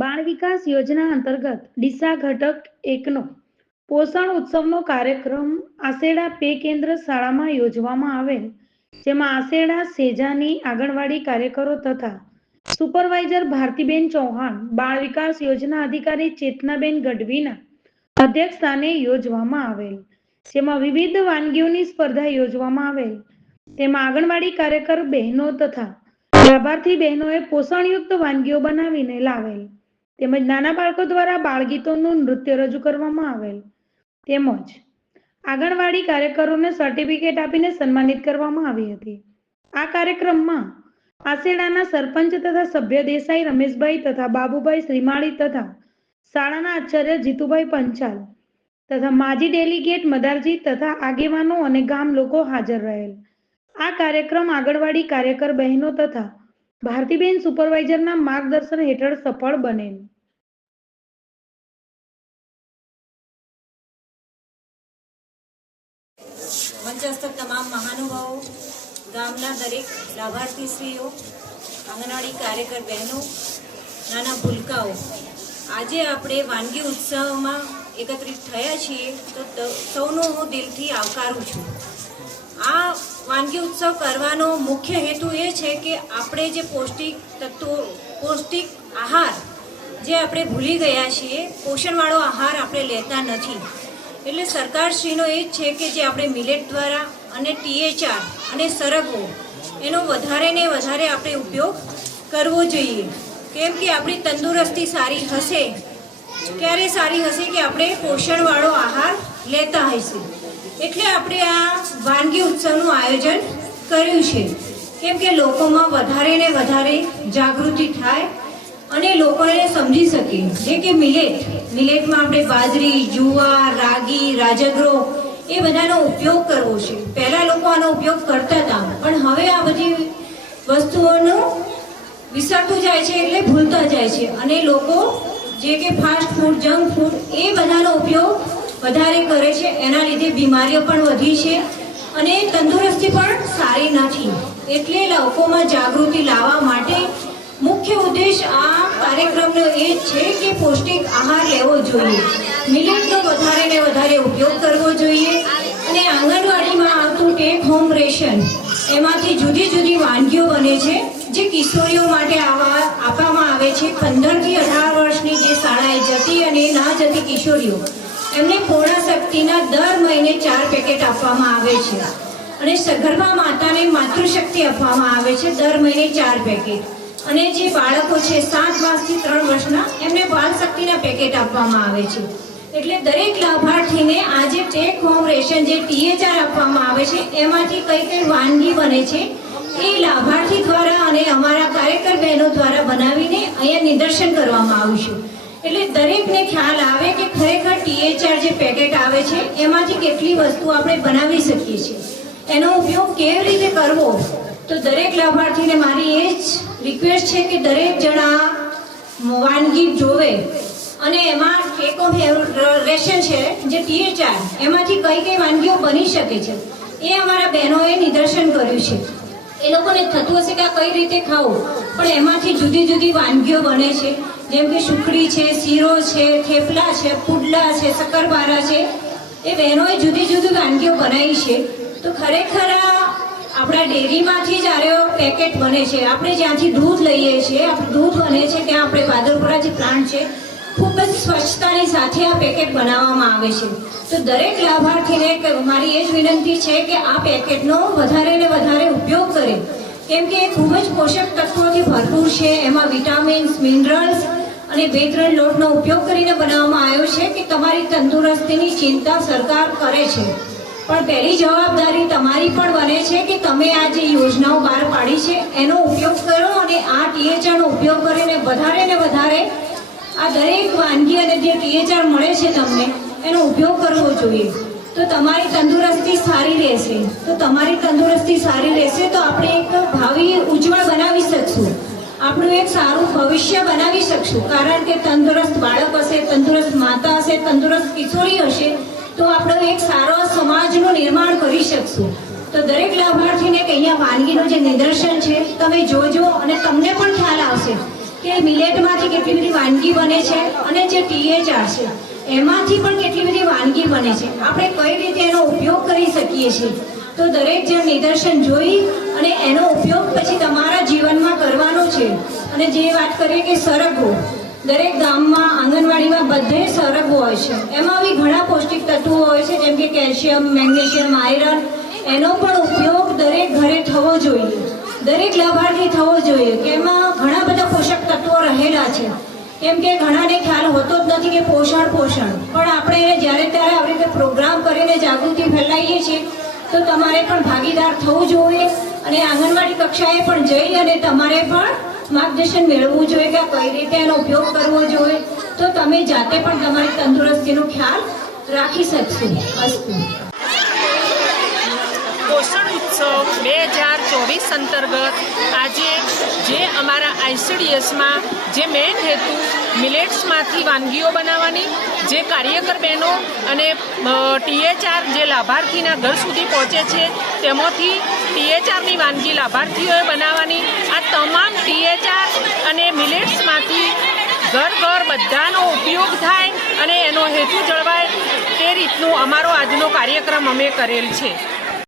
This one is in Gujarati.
બાળ વિકાસ યોજના અંતર્ગત ડીસા ઘટક એકનો પોષણ ઉત્સવનો કાર્યક્રમ આસેડા પે કેન્દ્ર શાળામાં યોજવામાં આવેલ, જેમાં આસેડા સેજાની આંગણવાડી કાર્યકરો તથા સુપરવાઇઝર ભારતીબેન ચૌહાણ, બાળ વિકાસ યોજના અધિકારી ચેતનાબેન ગઢવીના અધ્યક્ષસ્થાને યોજવામાં આવેલ, જેમાં વિવિધ વાનગીઓની સ્પર્ધા યોજવામાં આવેલ. તેમાં આંગણવાડી કાર્યકર બહેનો તથા લાભાર્થી બહેનોએ પોષણયુક્ત વાનગીઓ બનાવીને લાવેલ. તેમજ નાના બાળકો દ્વારા બાળગીતોનું નૃત્ય રજૂ કરવામાં આવેલ. તેમજ આંગણવાડી કાર્યકરોને સર્ટિફિકેટ આપીને સન્માનિત કરવામાં આવી હતી. આ કાર્યક્રમમાં આસેડાના સરપંચ તથા સભ્ય દેસાઈ રમેશભાઈ તથા બાબુભાઈ શ્રીમાળી તથા શાળાના આચાર્ય જીતુભાઈ પંચાલ તથા માજી ડેલિગેટ મદારજી તથા આગેવાનો અને ગામ લોકો હાજર રહેલ. આ કાર્યક્રમ આંગણવાડી કાર્યકર બહેનો તથા ભારતીબેન સુપરવાઇઝરના માર્ગદર્શન હેઠળ સફળ બનેલ. મંચસ્થ તમામ મહાનુભાવો, ગામના દરેક લાભાર્થી શ્રીઓ આંગણવાડી કાર્યકર બહેનો, નાના ભૂલકાઓ, આજે આપણે વાનગી ઉત્સવમાં એકત્રિત થયા છીએ તો, સૌનો હું દિલથી આવકારું છું. આ વાનગી ઉત્સવ કરવાનો મુખ્ય હેતુ એ છે કે આપણે જે પૌષ્ટિક તત્વો, પૌષ્ટિક આહાર જે આપણે ભૂલી ગયા છીએ, પોષણવાળો આહાર આપણે લેતા નથી. એટલે સરકારશ્રીનો એ જ છે કે જે આપણે મિલેટ દ્વારા અને ટીએચઆર અને સરગવો, એનો વધારે ને વધારે આપણે ઉપયોગ કરવો જોઈએ. કેમ કે આપણી તંદુરસ્તી સારી હશે, ક્યારે સારી હશે કે આપણે પોષણવાળો આહાર લેતા હશે એટલે આપણે આ વાનગી ઉત્સવનું આયોજન કર્યું છે. કેમ કે લોકોમાં વધારે ને વધારે જાગૃતિ થાય અને લોકોને સમજી શકે. જે કે મિલેટ. મિલેટમાં આપણે બાજરી, જુવાર, રાગી, રાજગરો એ બધાનો ઉપયોગ કરવો છે. પહેલાં લોકો આનો ઉપયોગ કરતા હતા. પણ હવે આ બધી વસ્તુઓનું વિસરતું જાય છે એટલે ભૂલતા જાય છે. અને લોકો જે કે ફાસ્ટ ફૂડ જંક ફૂડ એ બધાનો ઉપયોગ વધારે કરે છે, એના લીધે બીમારીઓ પણ વધી છે અને તંદુરસ્તી પણ સારી નથી. એટલે લોકોમાં જાગૃતિ લાવવા માટે મુખ્ય ઉદ્દેશ આ કાર્યક્રમનો એ જ છે કે પૌષ્ટિક આહાર લેવો જોઈએ. મિલેટનો વધારે ને વધારે ઉપયોગ કરવો જોઈએ અને આંગણવાડીમાં આવતું ટેક હોમ રેશન એમાંથી જુદી જુદી વાનગીઓ બને છે, જે કિશોરીઓ માટે આવા આપવામાં આવે છે. પંદરથી અઢાર વર્ષની જે શાળાએ જતી અને ના જતી કિશોરીઓ એમને પૂર્ણ શક્તિના દર મહિને ચાર પેકેટ આપવામાં આવે છે. અને સગર્ભા માતાને માતૃશક્તિ આપવામાં આવે છે દર મહિને ચાર પેકેટ. અને જે બાળકો છે, સાત માસથી ત્રણ વર્ષના, એમને બાળ શક્તિના પેકેટ આપવામાં આવે છે. એટલે દરેક લાભાર્થીને આજે ટેક હોમ રેશન જે ટીએચઆર આપવામાં આવે છે, એમાંથી કઈ કઈ વાનગી બને છે, એ લાભાર્થી દ્વારા અને અમારા કાર્યકર બહેનો દ્વારા બનાવીને અહીંયા નિદર્શન કરવામાં આવ્યું છે. એટલે દરેકને ખ્યાલ આવે કે ખરેખર ટીએચઆર જે પેકેટ આવે છે, એમાંથી કેટલી વસ્તુ આપણે બનાવી શકીએ છીએ. એનો ઉપયોગ કેવી રીતે કરવો? તો દરેક લાભાર્થીને મારી એ જ રિક્વેસ્ટ છે કે દરેક જણા વાનગી જોવે. અને એમાં ટેકો રેશન છે, જે ટીએચઆર, એમાંથી કઈ કઈ વાનગીઓ બની શકે છે. એ અમારા બહેનોએ નિદર્શન કર્યું છે. એ લોકોને થતું હશે કે આ કઈ રીતે ખાવું? પણ એમાંથી જુદી જુદી વાનગીઓ બને છે. જેમ કે સુખડી છે, શીરો છે, થેપલા છે, પુડલા છે શક્કરપારા છે, એ બહેનોએ જુદી જુદી વાનગીઓ બનાવી છે. તો ખરેખર આ આપણા ડેરીમાંથી જ જ્યારે પેકેટ બને છે. આપણે જ્યાંથી દૂધ લઈએ છીએ આપણે દૂધ બને છે, ત્યાં આપણે બાદરપુરા જે પ્લાન્ટ છે, ખૂબ જ સ્વચ્છતાની સાથે આ પેકેટ બનાવવામાં આવે છે. તો દરેક લાભાર્થીને મારી એ જ વિનંતી છે કે આ પેકેટનો વધારે ને વધારે ઉપયોગ કરે. કેમ કે એ ખૂબ જ પોષક તત્વોથી ભરપૂર છે. એમાં વિટામિન્સ, મિનરલ્સ અને બે ત્રણ લોટનો ઉપયોગ કરીને બનાવવામાં આવ્યો છે કે તમારી તંદુરસ્તીની ચિંતા સરકાર કરે છે. પણ પહેલી જવાબદારી તમારી પણ બને છે કે તમે આ જે યોજનાઓ બહાર પાડી છે, એનો ઉપયોગ કરો અને આ ટીએચઆરનો ઉપયોગ કરીને વધારે ને વધારે આ દરેક વાનગી અને જે ટીએચઆર મળે છે તમને, એનો ઉપયોગ કરવો જોઈએ. તો તમારી તંદુરસ્તી સારી રહેશે. તો તમારી તંદુરસ્તી સારી રહેશે તો આપણે એક ભાવિ ઉજ્જવળ બનાવી શકશું. આપણું એક સારું ભવિષ્ય બનાવી શકશું. કારણ કે તંદુરસ્ત બાળક હશે, તંદુરસ્ત માતા હશે, તંદુરસ્ત કિશોરી હશે, તો આપણે એક સારો સમાજનું નિર્માણ કરી શકશું. તો દરેક લાભાર્થીને કે અહીંયા વાનગીનું જે નિદર્શન છે, તમે જોજો અને તમને પણ ખ્યાલ આવશે કે મિલેટમાંથી કેટલી બધી વાનગી બને છે અને જે ટીએચઆર છે, એમાંથી પણ કેટલી બધી વાનગી બને છે. આપણે કઈ રીતે એનો ઉપયોગ કરી શકીએ છીએ? તો દરેક જણ નિદર્શન જોઈ અને એનો ઉપયોગ પછી તમારા જીવનમાં કરવાનો છે. અને જે વાત કરીએ કે સરગવો, દરેક ગામમાં, આંગણવાડીમાં બધે સરગવો હોય છે. એમાં બી ઘણા પૌષ્ટિક તત્વો હોય છે, જેમ કે કેલ્શિયમ, મેગ્નેશિયમ, આયરન. એનો પણ ઉપયોગ દરેક ઘરે થવો જોઈએ. દરેક લાભાર્થી થવો જોઈએ, કે એમાં ઘણા બધા પોષક તત્વો રહેલા છે. કેમ કે ઘણાને ખ્યાલ હોતો જ નથી કે પોષણ પોષણ. પણ આપણે એને જ્યારે ત્યારે આવી રીતે પ્રોગ્રામ કરીને જાગૃતિ ફેલાવીએ છીએ તો તમારે પણ ભાગીદાર થવું જોઈએ અને આંગણવાડી કક્ષાએ પણ જઈ અને તમારે પણ માર્ગદર્શન મેળવવું જોઈએ કે કઈ રીતે એનો ઉપયોગ કરવો જોઈએ. તો તમે જાતે પણ તમારી તંદુરસ્તીનો ખ્યાલ રાખી શકશો. અસ્તુ. ઉત્સવ બે હજાર ચોવીસ અંતર્ગત આજે જે અમારા આઈસીડીએસમાં જે મેઇન હેતુ મિલેટ્સમાંથી વાનગીઓ બનાવવાની, જે કાર્યકર બહેનો અને ટીએચઆર જે લાભાર્થીના ઘર સુધી પહોંચે છે, તેમાંથી ટીએચઆરની વાનગી લાભાર્થીઓએ બનાવવાની. આ તમામ ટીએચઆર અને મિલેટ્સમાંથી ઘર ઘર બધાનો ઉપયોગ થાય અને એનો હેતુ જળવાય તે રીતનું અમારો આજનો કાર્યક્રમ અમે કરેલ છે.